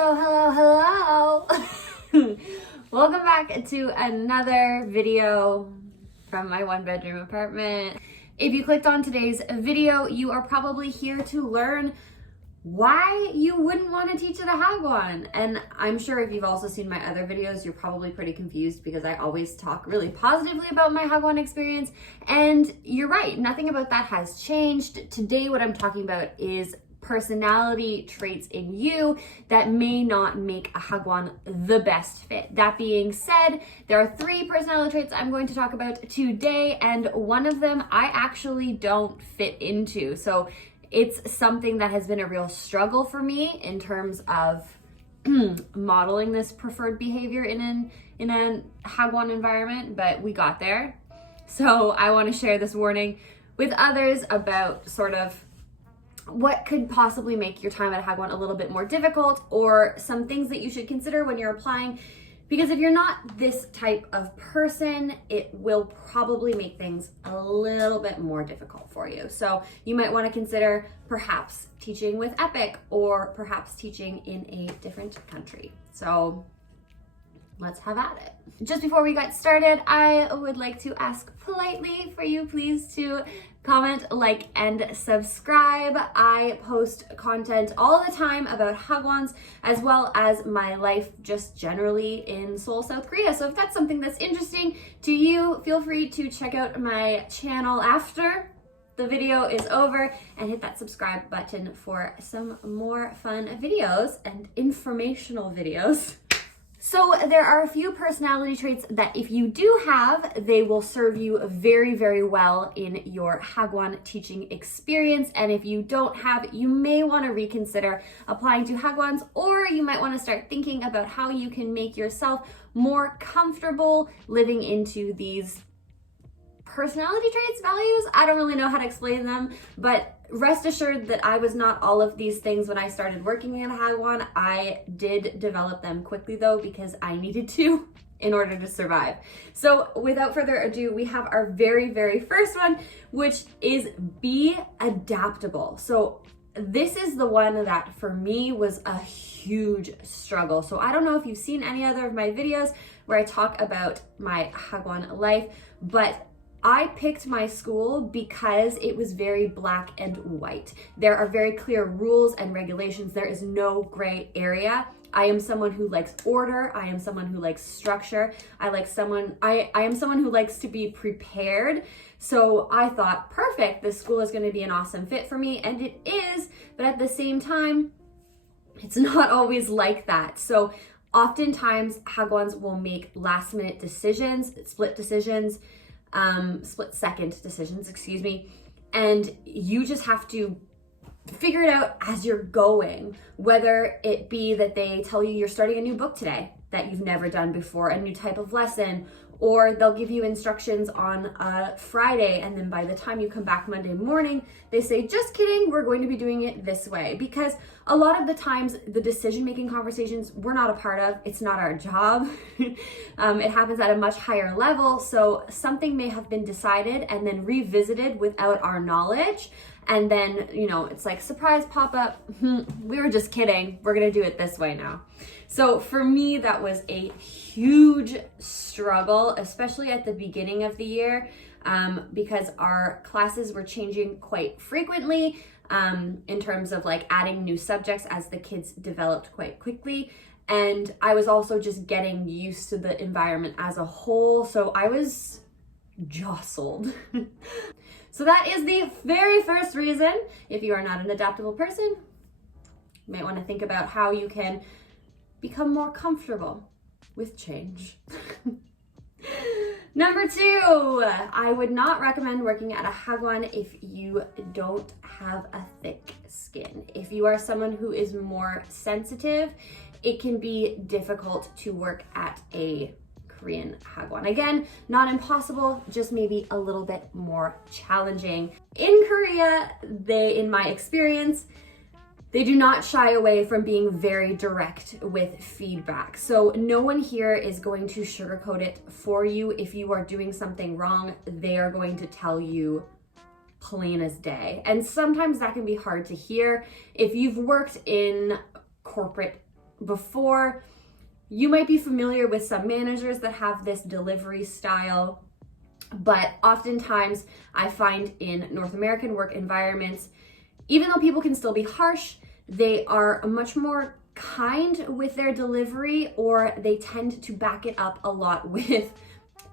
Hello, hello, hello. Welcome back to another video from my one-bedroom apartment. If you clicked on today's video, you are probably here to learn why you wouldn't want to teach at a Hagwon. And I'm sure if you've also seen my other videos, you're probably pretty confused because I always talk really positively about my Hagwon experience. And you're right, nothing about that has changed. Today, what I'm talking about is personality traits in you that may not make a Hagwon the best fit. That being said, there are 3 personality traits I'm going to talk about today, and one of them I actually don't fit into. So it's something that has been a real struggle for me in terms of modeling this preferred behavior in a Hagwon environment, but we got there. So I want to share this warning with others about sort of what could possibly make your time at Hagwon a little bit more difficult, or some things that you should consider when you're applying. Because if you're not this type of person, it will probably make things a little bit more difficult for you. So you might want to consider perhaps teaching with Epic, or perhaps teaching in a different country. So let's have at it. Just before we get started, I would like to ask politely for you please to comment, like, and subscribe. I post content all the time about Hagwons, as well as my life just generally in Seoul, South Korea. So if that's something that's interesting to you, feel free to check out my channel after the video is over and hit that subscribe button for some more fun videos and informational videos. So there are a few personality traits that if you do have, they will serve you very, very well in your Hagwon teaching experience. And if you don't have, you may want to reconsider applying to Hagwons, or you might want to start thinking about how you can make yourself more comfortable living into these personality traits, values. I don't really know how to explain them, but rest assured that I was not all of these things when I started working in Hagwon. I did develop them quickly though, because I needed to in order to survive. So without further ado, we have our very, very first one, which is be adaptable. So this is the one that for me was a huge struggle. So I don't know if you've seen any other of my videos where I talk about my Hagwon life, but I picked my school because it was very black and white. There are very clear rules and regulations. There is no gray area. I am someone who likes order. I am someone who likes structure. I am someone who likes to be prepared. So I thought, perfect, this school is going to be an awesome fit for me. And it is, but at the same time, it's not always like that. So oftentimes Hagwons will make last minute decisions, split second decisions, excuse me, and you just have to figure it out as you're going, whether it be that they tell you you're starting a new book today that you've never done before, a new type of lesson, or they'll give you instructions on a Friday, and then by the time you come back Monday morning, they say, just kidding, we're going to be doing it this way. Because a lot of the times, the decision-making conversations we're not a part of, it's not our job. It happens at a much higher level, so something may have been decided and then revisited without our knowledge, and then, it's like, surprise pop-up, we were just kidding, we're gonna do it this way now. So for me, that was a huge struggle, especially at the beginning of the year, because our classes were changing quite frequently in terms of like adding new subjects as the kids developed quite quickly. And I was also just getting used to the environment as a whole. So I was jostled. So that is the very first reason, if you are not an adaptable person, you might want to think about how you can become more comfortable with change. Number 2, I would not recommend working at a Hagwon if you don't have a thick skin. If you are someone who is more sensitive, it can be difficult to work at a Korean Hagwon. Again, not impossible, just maybe a little bit more challenging. In Korea, in my experience, they do not shy away from being very direct with feedback. So no one here is going to sugarcoat it for you. If you are doing something wrong, they are going to tell you plain as day. And sometimes that can be hard to hear. If you've worked in corporate before. You might be familiar with some managers that have this delivery style, but oftentimes I find in North American work environments, even though people can still be harsh, they are much more kind with their delivery, or they tend to back it up a lot with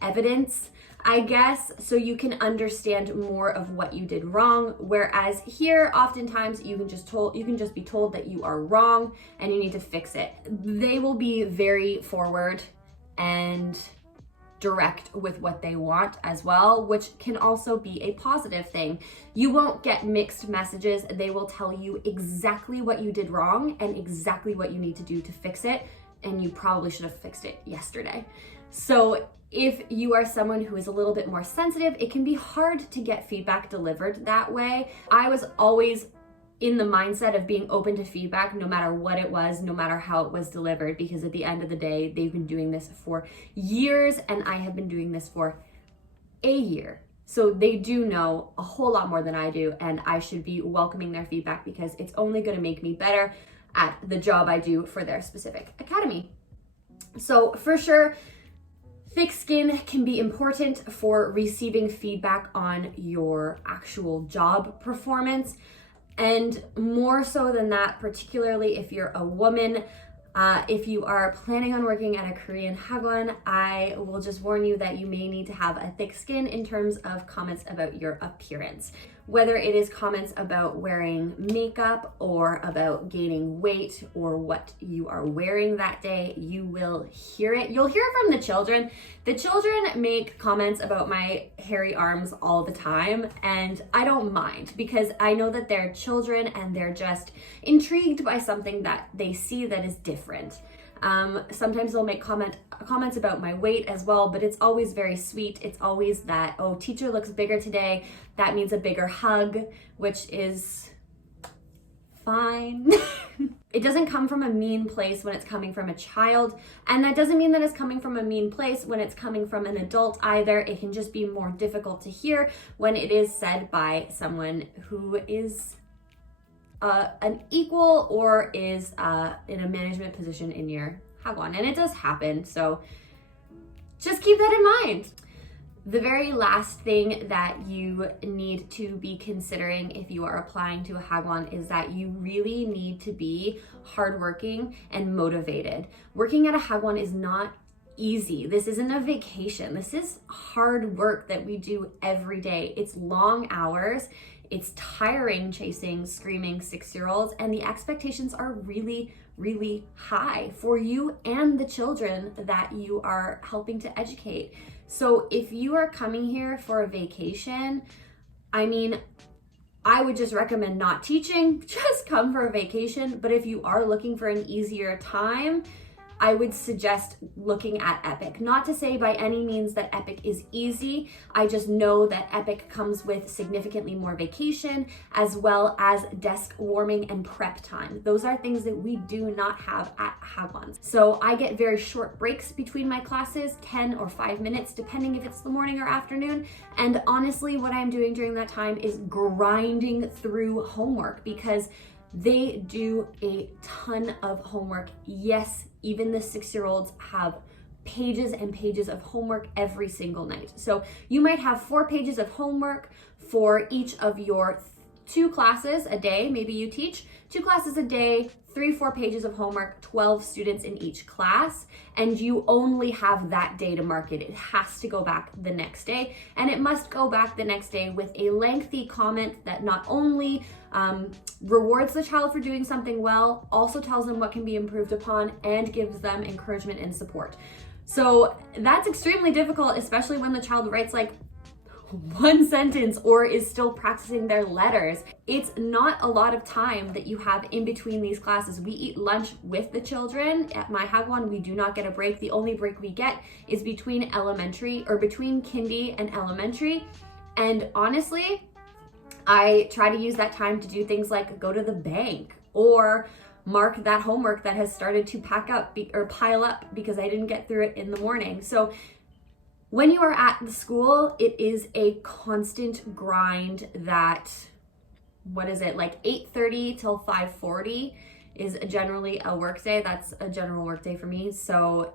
evidence, I guess, so you can understand more of what you did wrong. Whereas here, oftentimes you can just be told that you are wrong and you need to fix it. They will be very forward and direct with what they want as well, which can also be a positive thing. You won't get mixed messages. They will tell you exactly what you did wrong and exactly what you need to do to fix it, and you probably should have fixed it yesterday. So if you are someone who is a little bit more sensitive, it can be hard to get feedback delivered that way. I was always in the mindset of being open to feedback, no matter what it was, no matter how it was delivered, because at the end of the day, they've been doing this for years and I have been doing this for a year. So they do know a whole lot more than I do, and I should be welcoming their feedback because it's only going to make me better at the job I do for their specific academy. So for sure, thick skin can be important for receiving feedback on your actual job performance. And more so than that, particularly if you're a woman, if you are planning on working at a Korean Hagwon, I will just warn you that you may need to have a thick skin in terms of comments about your appearance. Whether it is comments about wearing makeup or about gaining weight or what you are wearing that day, you will hear it. You'll hear it from the children. The children make comments about my hairy arms all the time, and I don't mind because I know that they're children and they're just intrigued by something that they see that is different. Sometimes they'll make comments about my weight as well, but it's always very sweet. It's always that, oh, teacher looks bigger today. That means a bigger hug, which is fine. It doesn't come from a mean place when it's coming from a child, and that doesn't mean that it's coming from a mean place when it's coming from an adult either. It can just be more difficult to hear when it is said by someone who is an equal or is in a management position in your Hagwon, and it does happen, so just keep that in mind. The very last thing that you need to be considering if you are applying to a Hagwon is that you really need to be hardworking and motivated. Working at a Hagwon is not easy. This isn't a vacation. This is hard work that we do every day. It's long hours. It's tiring chasing screaming 6-year-olds, and the expectations are really, really high for you and the children that you are helping to educate. So if you are coming here for a vacation, I mean, I would just recommend not teaching, just come for a vacation. But if you are looking for an easier time, I would suggest looking at Epic. Not to say by any means that Epic is easy. I just know that Epic comes with significantly more vacation as well as desk warming and prep time. Those are things that we do not have at Hagwons. So I get very short breaks between my classes, 10 or 5 minutes, depending if it's the morning or afternoon. And honestly, what I'm doing during that time is grinding through homework because they do a ton of homework. Yes, even the 6-year-olds have pages and pages of homework every single night. So you might have 4 pages of homework for each of your 2 classes a day. Maybe you teach 2 classes a day, 3-4 pages of homework, 12 students in each class, and you only have that day to mark it. It has to go back the next day, and it must go back the next day with a lengthy comment that not only rewards the child for doing something well, also tells them what can be improved upon, and gives them encouragement and support. So that's extremely difficult, especially when the child writes like 1 sentence or is still practicing their letters. It's not a lot of time that you have in between these classes. We eat lunch with the children. At my Hagwon, we do not get a break. The only break we get is between elementary or between kindy and elementary. And honestly, I try to use that time to do things like go to the bank or mark that homework that has started to pile up because I didn't get through it in the morning. So when you are at the school, it is a constant grind that, like 8:30 till 5:40 is generally a work day. That's a general work day for me. So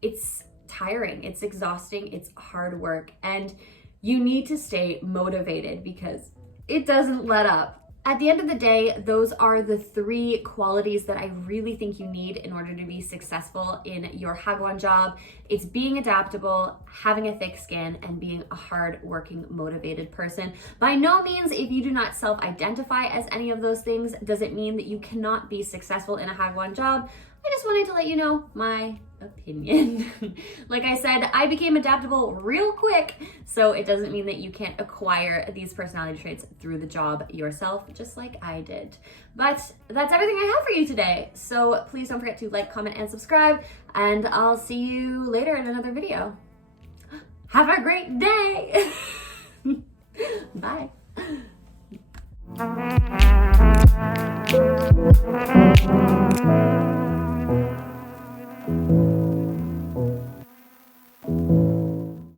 it's tiring, it's exhausting, it's hard work, and you need to stay motivated because it doesn't let up. At the end of the day, those are the 3 qualities that I really think you need in order to be successful in your Hagwon job. It's being adaptable, having a thick skin, and being a hard-working, motivated person. By no means, if you do not self-identify as any of those things, does it mean that you cannot be successful in a Hagwon job. I just wanted to let you know my opinion. Like I said, I became adaptable real quick, so it doesn't mean that you can't acquire these personality traits through the job yourself, just like I did. But that's everything I have for you today. So please don't forget to like, comment, and subscribe, and I'll see you later in another video. Have a great day. Bye.